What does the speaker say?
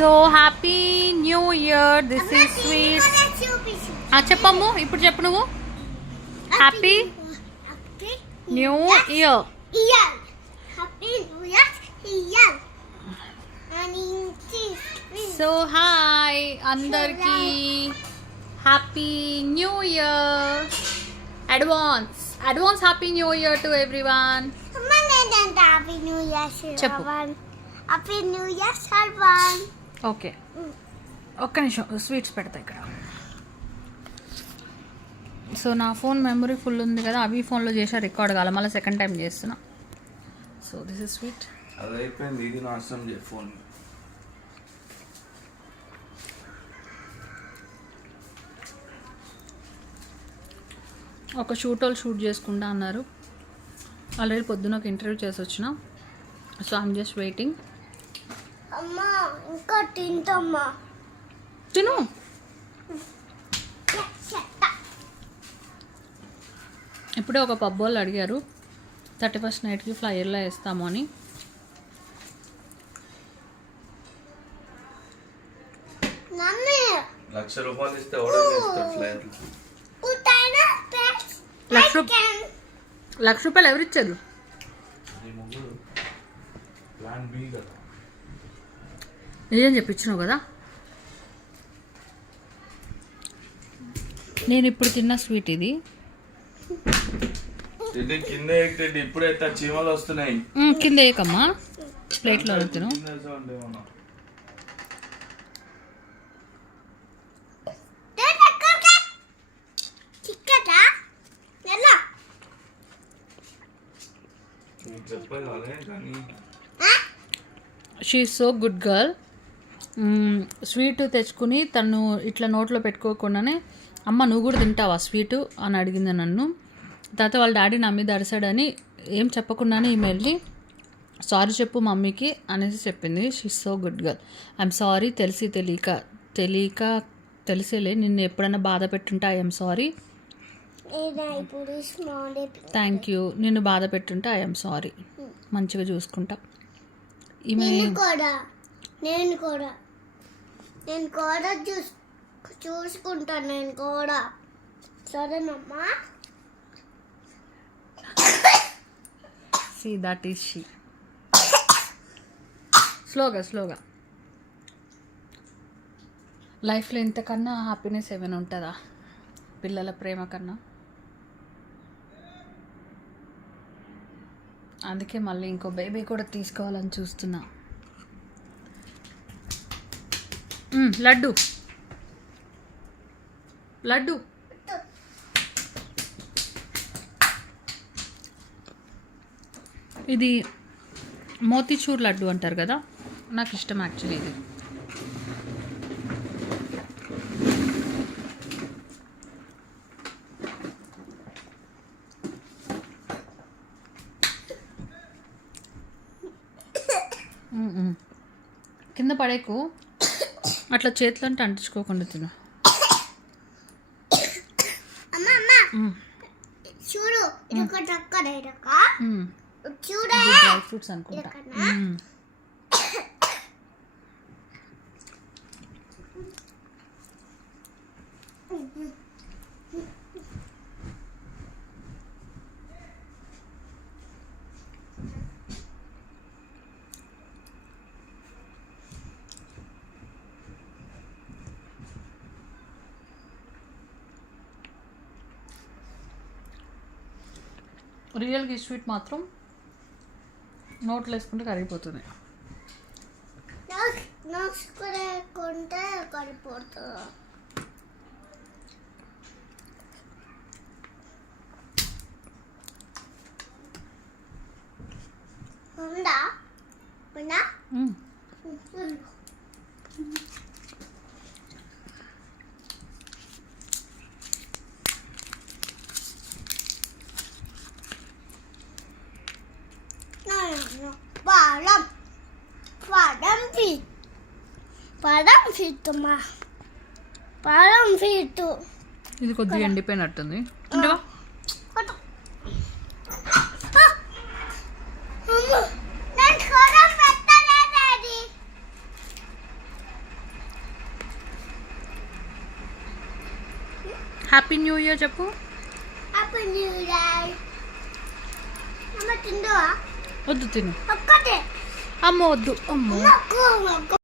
So happy new year. This is sweet. చెప్పమ్ము, ఇప్పుడు చెప్పు నువ్వు. Happy new year. So hi అందరికి, happy new year. Advance happy new year to everyone. చెప్పు. Happy new year సర్వన్. Okay, ఒక్క నిమిషం స్వీట్స్ పెడతా ఇక్కడ. సో నా ఫోన్ మెమరీ ఫుల్ ఉంది కదా, అవి ఫోన్లో చేసా రికార్డ్ కావాలి, మళ్ళీ సెకండ్ టైం చేస్తున్నా. So this is sweet. అది అయిపోయింది, ఇది నాశనం చేయ ఫోన్. ఒక షూట్ చేసుకుంటా అన్నారు. ఆల్రెడీ పొద్దున ఒక ఇంటర్వ్యూ చేసి వచ్చిన. So I'm just waiting. అమ్మా ఇంకా తింటమ్మా. తిను. ఇప్పుడే ఒక పబ్ వాళ్ళు అడిగారు 31st నైట్కి ఫ్లైయర్లో వేస్తాము అని. ₹1,00,000 ఇస్తే ఆర్డర్ చేస్తాడు ఫ్లైయర్. ₹1,00,000 ఎవరిచ్చారు? ప్లాన్ బి కదా. నిజం చెప్పించినావు కదా. నేను ఇప్పుడు తిన్న స్వీట్ ఇది. కింద ఇప్పుడే చీమలు వస్తున్నాయి. కింద ఏకమ్మా, ప్లేట్లో తిను. She is so good girl. Sweet తెచ్చుకుని తను ఇట్లా నోట్లో పెట్టుకోకుండానే, అమ్మ నువ్వు కూడా తింటావా స్వీటు అని అడిగింది నన్ను. తర్వాత వాళ్ళ డాడీ నా మీద అరిసాడని ఏం చెప్పకుండానే ఈమె వెళ్ళి సారీ చెప్పు మమ్మీకి అనేసి చెప్పింది. She is so good girl. I'm sorry, తెలియక తెలిసేలే నిన్ను ఎప్పుడైనా బాధ పెట్టుంటే ఐఎమ్ సారీ. Thank you. నిన్ను బాధ పెట్టుంటే ఐఎమ్ సారీ. మంచిగా చూసుకుంటా. ఈమె నేను కూడా చూసుకుంటాను. నేను కూడా సరేనమ్మా. See, that is she. స్లోగా లైఫ్లో ఇంతకన్నా హ్యాపీనెస్ ఏమైనా ఉంటుందా పిల్లల ప్రేమ కన్నా? అందుకే మళ్ళీ ఇంకో బేబీ కూడా తీసుకోవాలని చూస్తున్నా. లడ్డు ఇది మోతీచూర్ లడ్డు అంటారు కదా, నాకు ఇష్టం యాక్చువల్లీ ఇది. కింద పడేకు, అట్లా చేతులు అంటే అంటించుకోకుండా తిను. చూడు డ్రై ఫ్రూట్స్ అనుకుంటా. రియల్గా ఈ స్వీట్ మాత్రం నోట్లో వేసుకుంటే కరిగిపోతుంది. పడం ఫీట్. ఇది కొద్దిగా ఎండిపోయినట్టుంది. హ్యాపీ న్యూ ఇయర్ చెప్పు. Happy new year. అమ్మ తిందువా? వద్దు తిను. ఒక్కటే అమ్మ వద్దు. అమ్మ నాకు